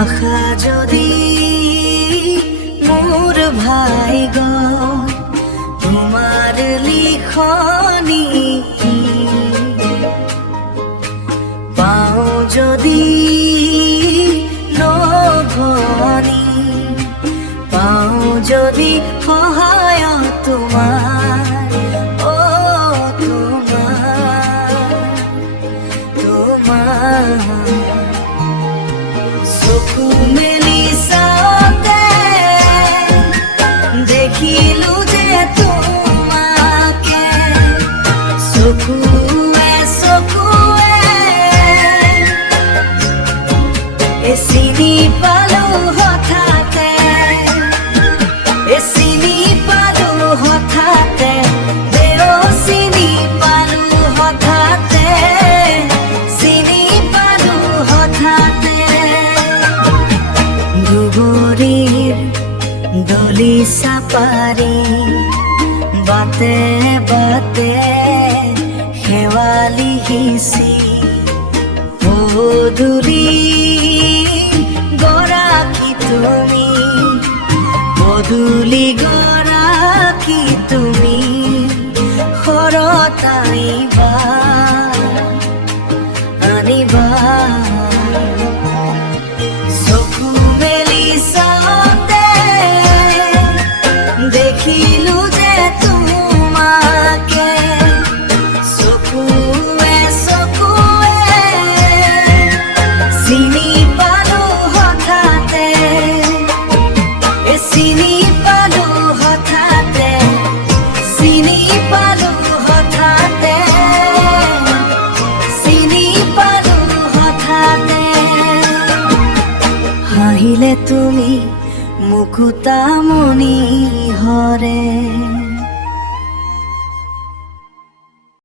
আশা যদি মোর ভাই গো তোমার লিখনি পাও যদি নভনি পাও যদি সহায় তোমার ও তোমার চকু মেলি চাওঁতে দেখিলো যে তোমাকে চকুৱে চিনি পালো হঠাতে চিনি পালো হঠাতে দেও চিনি পালো হঠাতে চিনি পালো হঠাতে দুবৰিৰ দলি চাপাৰি বাটে বাটে শেৱালি সিঁচি পদূলি গৰাকী তুমি পদূলি গৰাকী তুমি ঘৰত আনিবা চকু মেলি চাওঁতে দেখিলো যে তোমাকে চকুৱে চিনি পালো হঠাতে চিনি পালো হঠাতে চিনি পালো হঠাতে চিনি পালো হঠাতে হাঁহিলে তুমি মুকুতা মণি হৰে।